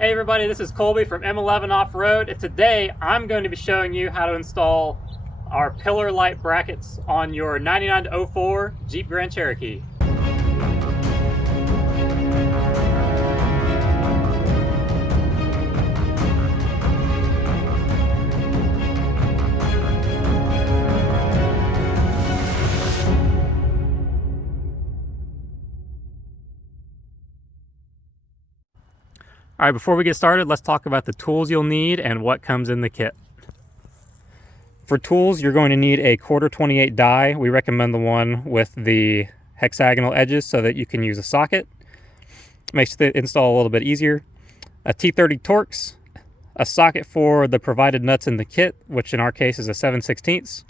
Hey everybody, this is Colby from M11 Offroad, and today I'm going to be showing you how to install our pillar light brackets on your 99 to 04 Jeep Grand Cherokee. All right, before we get started, let's talk about the tools you'll need and what comes in the kit. For tools, you're going to need a 1/4-28 die. We recommend the one with the hexagonal edges so that you can use a socket. Makes the install a little bit easier. A T30 Torx, a socket for the provided nuts in the kit, which in our case is a 7/16,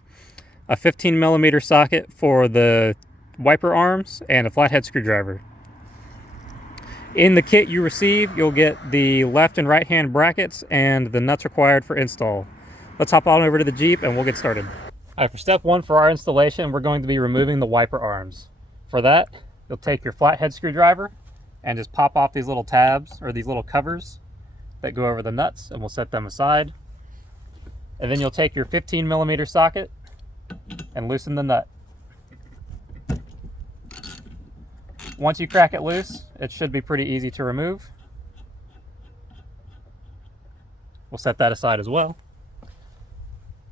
a 15mm socket for the wiper arms, and a flathead screwdriver. In the kit you receive, you'll get the left and right hand brackets and the nuts required for install. Let's hop on over to the Jeep and we'll get started. All right, for step one for our installation, we're going to be removing the wiper arms. For that, you'll take your flathead screwdriver and just pop off these little tabs or these little covers that go over the nuts, and we'll set them aside. And then you'll take your 15mm socket and loosen the nut. Once you crack it loose, it should be pretty easy to remove. We'll set that aside as well.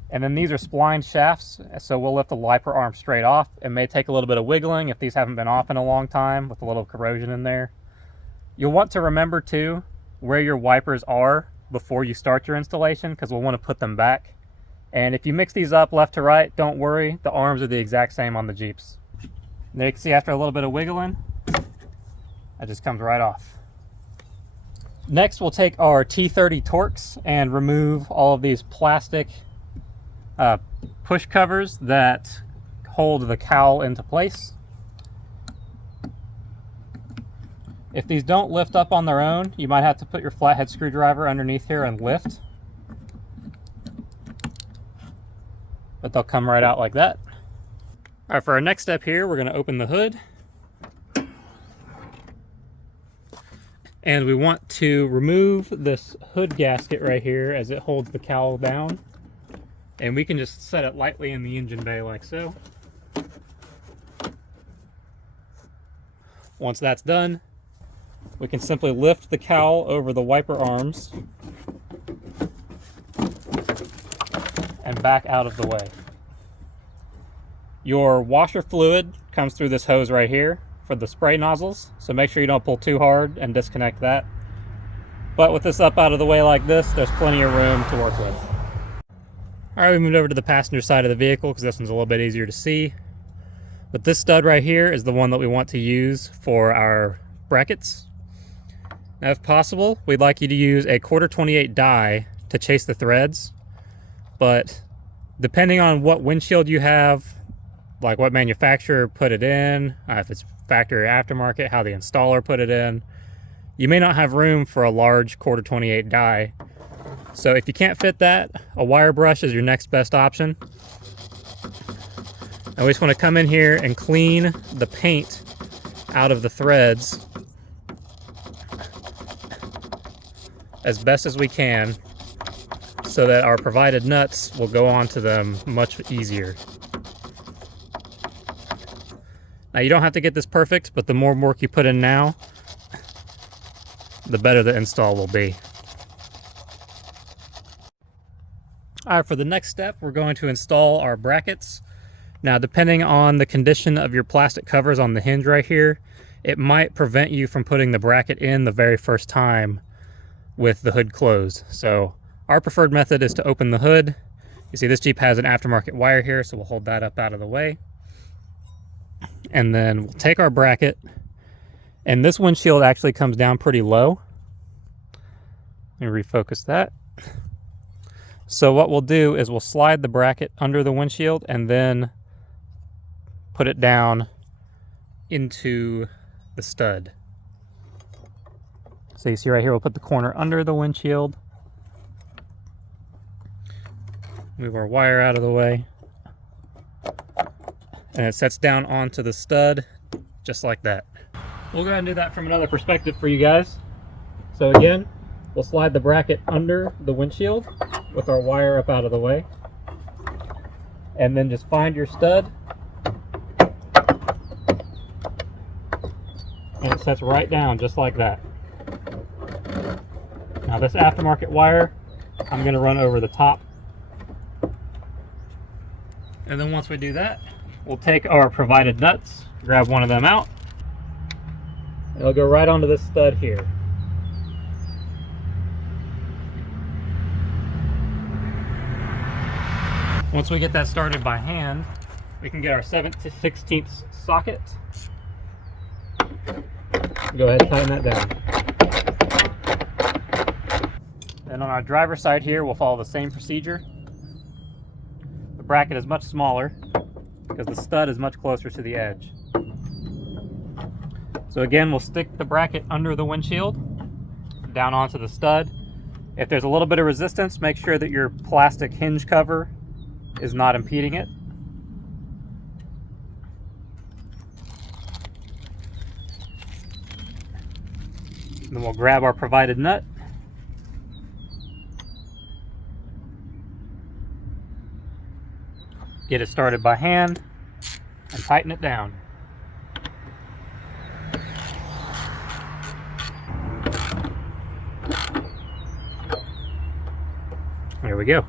And then these are splined shafts, so we'll lift the wiper arm straight off. It may take a little bit of wiggling if these haven't been off in a long time with a little corrosion in there. You'll want to remember too where your wipers are before you start your installation, because we'll want to put them back. And if you mix these up left to right, don't worry, the arms are the exact same on the Jeeps. And there you can see after a little bit of wiggling, it just comes right off. Next, we'll take our T30 Torx and remove all of these plastic push covers that hold the cowl into place. If these don't lift up on their own, you might have to put your flathead screwdriver underneath here and lift. But they'll come right out like that. All right, for our next step here, we're going to open the hood. And we want to remove this hood gasket right here as it holds the cowl down. And we can just set it lightly in the engine bay like so. Once that's done, we can simply lift the cowl over the wiper arms and back out of the way. Your washer fluid comes through this hose right here for the spray nozzles, so make sure you don't pull too hard and disconnect that. But with this up out of the way like this, there's plenty of room to work with. All right, we moved over to the passenger side of the vehicle because this one's a little bit easier to see. But this stud right here is the one that we want to use for our brackets. Now, if possible, we'd like you to use a 1/4-28 die to chase the threads. But depending on what windshield you have, like what manufacturer put it in, if it's factory or aftermarket, how the installer put it in, you may not have room for a large 1/4-28 die. So if you can't fit that, a wire brush is your next best option. And we just want to come in here and clean the paint out of the threads as best as we can so that our provided nuts will go onto them much easier. Now, you don't have to get this perfect, but the more work you put in now, the better the install will be. All right, for the next step, we're going to install our brackets. Now, depending on the condition of your plastic covers on the hinge right here, it might prevent you from putting the bracket in the very first time with the hood closed. So our preferred method is to open the hood. You see this Jeep has an aftermarket wire here, so we'll hold that up out of the way. And then we'll take our bracket, and this windshield actually comes down pretty low. Let me refocus that. So what we'll do is we'll slide the bracket under the windshield and then put it down into the stud. So you see right here, we'll put the corner under the windshield. Move our wire out of the way. And it sets down onto the stud just like that. We'll go ahead and do that from another perspective for you guys. So again, We'll slide the bracket under the windshield with our wire up out of the way. And then just find your stud. And it sets right down just like that. Now this aftermarket wire, I'm going to run over the top. And then once we do that, we'll take our provided nuts, grab one of them out. It'll go right onto this stud here. Once we get that started by hand, we can get our 7/16 socket. Go ahead and tighten that down. And on our driver's side here, we'll follow the same procedure. The bracket is much smaller because the stud is much closer to the edge. So again, we'll stick the bracket under the windshield, down onto the stud. If there's a little bit of resistance, make sure that your plastic hinge cover is not impeding it. Then we'll grab our provided nut. Get it started by hand and tighten it down. There we go.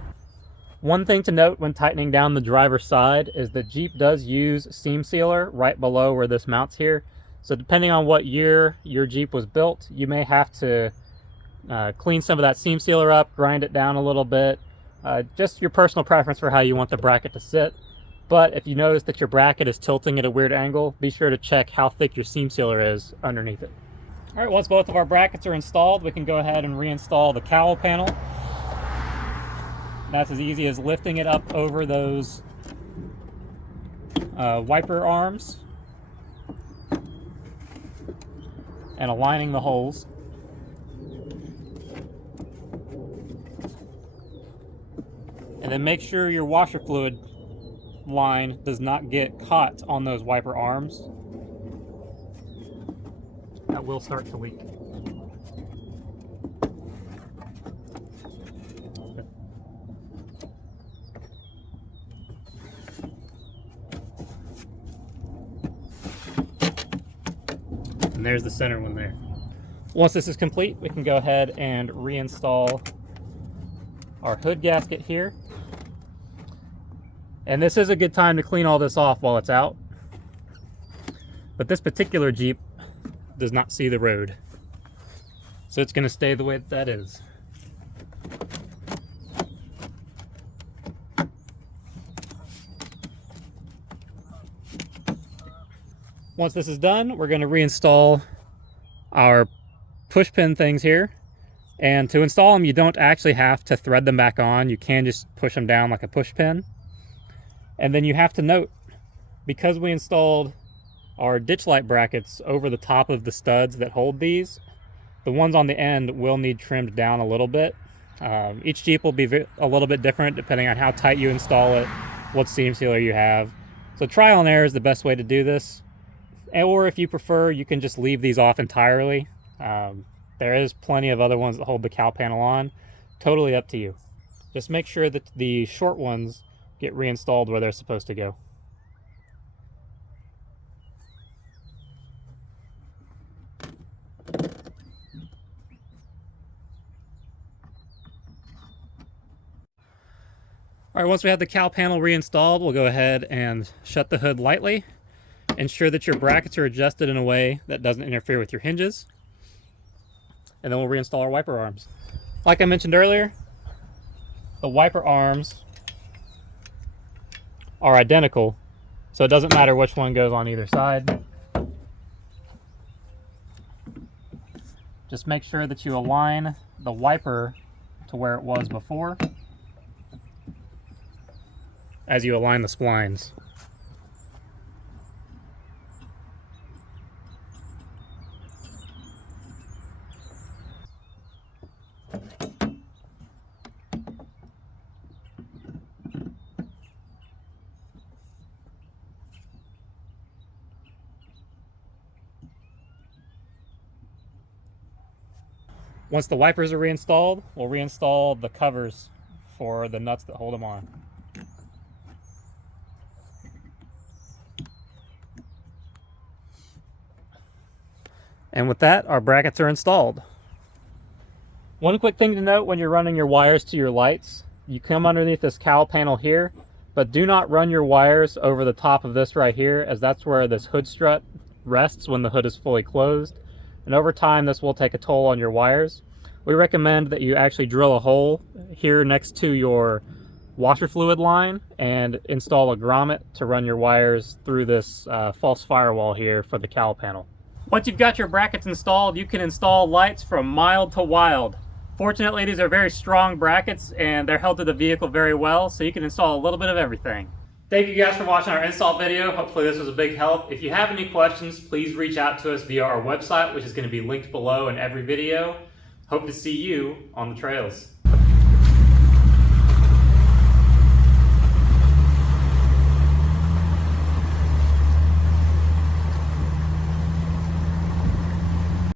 One thing to note when tightening down the driver's side is the Jeep does use seam sealer right below where this mounts here. So depending on what year your Jeep was built, you may have to clean some of that seam sealer up, grind it down a little bit. Just your personal preference for how you want the bracket to sit. But if you notice that your bracket is tilting at a weird angle, be sure to check how thick your seam sealer is underneath it. All right, once both of our brackets are installed, we can go ahead and reinstall the cowl panel. That's as easy as lifting it up over those wiper arms and aligning the holes. And then make sure your washer fluid line does not get caught on those wiper arms. That will start to leak. And there's the center one there. Once this is complete, we can go ahead and reinstall our hood gasket here. And this is a good time to clean all this off while it's out. But this particular Jeep does not see the road, so it's going to stay the way that is. Once this is done, we're going to reinstall our push pin things here. And to install them, you don't actually have to thread them back on. You can just push them down like a push pin. And then you have to note, because we installed our ditch light brackets over the top of the studs that hold these, the ones on the end will need trimmed down a little bit. Each Jeep will be a little bit different depending on how tight you install it, what seam sealer you have. So trial and error is the best way to do this. Or if you prefer, you can just leave these off entirely. There is plenty of other ones that hold the cowl panel on. Totally up to you. Just make sure that the short ones get reinstalled where they're supposed to go. All right, once we have the cowl panel reinstalled, we'll go ahead and shut the hood lightly. Ensure that your brackets are adjusted in a way that doesn't interfere with your hinges. And then we'll reinstall our wiper arms. Like I mentioned earlier, the wiper arms are identical, so it doesn't matter which one goes on either side. Just make sure that you align the wiper to where it was before as you align the splines. Once the wipers are reinstalled, we'll reinstall the covers for the nuts that hold them on. And with that, our brackets are installed. One quick thing to note when you're running your wires to your lights, you come underneath this cowl panel here, but do not run your wires over the top of this right here, as that's where this hood strut rests when the hood is fully closed. And over time, this will take a toll on your wires. We recommend that you actually drill a hole here next to your washer fluid line and install a grommet to run your wires through this false firewall here for the cowl panel. Once you've got your brackets installed, you can install lights from mild to wild. Fortunately, these are very strong brackets and they're held to the vehicle very well, so you can install a little bit of everything. Thank you guys for watching our install video. Hopefully this was a big help. If you have any questions, please reach out to us via our website, which is going to be linked below in every video. Hope to see you on the trails.